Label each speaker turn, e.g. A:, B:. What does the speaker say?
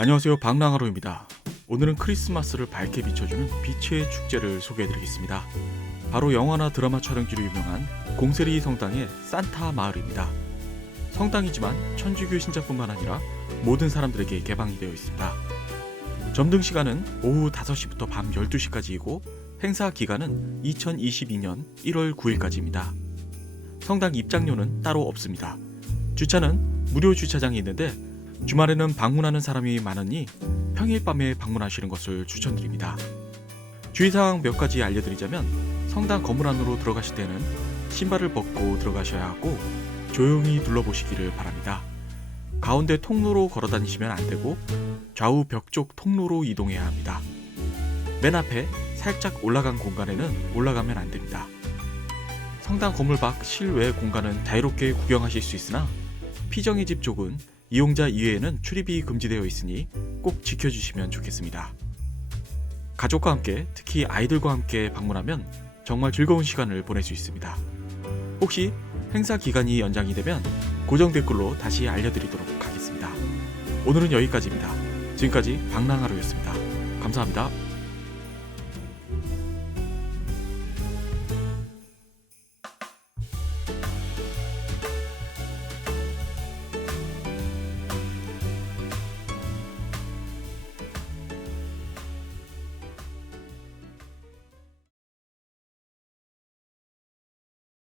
A: 안녕하세요 방랑하로입니다. 오늘은 크리스마스를 밝게 비춰주는 빛의 축제를 소개해드리겠습니다. 바로 영화나 드라마 촬영지로 유명한 공세리 성당의 산타 마을입니다. 성당이지만 천주교 신자뿐만 아니라 모든 사람들에게 개방이 되어 있습니다. 점등 시간은 오후 5시부터 밤 12시까지이고 행사 기간은 2022년 1월 9일까지입니다. 성당 입장료는 따로 없습니다. 주차는 무료 주차장이 있는데 주말에는 방문하는 사람이 많으니 평일 밤에 방문하시는 것을 추천드립니다. 주의사항 몇 가지 알려드리자면 성당 건물 안으로 들어가실 때는 신발을 벗고 들어가셔야 하고 조용히 둘러보시기를 바랍니다. 가운데 통로로 걸어 다니시면 안 되고 좌우 벽 쪽 통로로 이동해야 합니다. 맨 앞에 살짝 올라간 공간에는 올라가면 안 됩니다. 성당 건물 밖 실외 공간은 자유롭게 구경하실 수 있으나 피정의 집 쪽은 이용자 이외에는 출입이 금지되어 있으니 꼭 지켜주시면 좋겠습니다. 가족과 함께 특히 아이들과 함께 방문하면 정말 즐거운 시간을 보낼 수 있습니다. 혹시 행사 기간이 연장이 되면 고정 댓글로 다시 알려드리도록 하겠습니다. 오늘은 여기까지입니다. 지금까지 방랑하루였습니다. 감사합니다.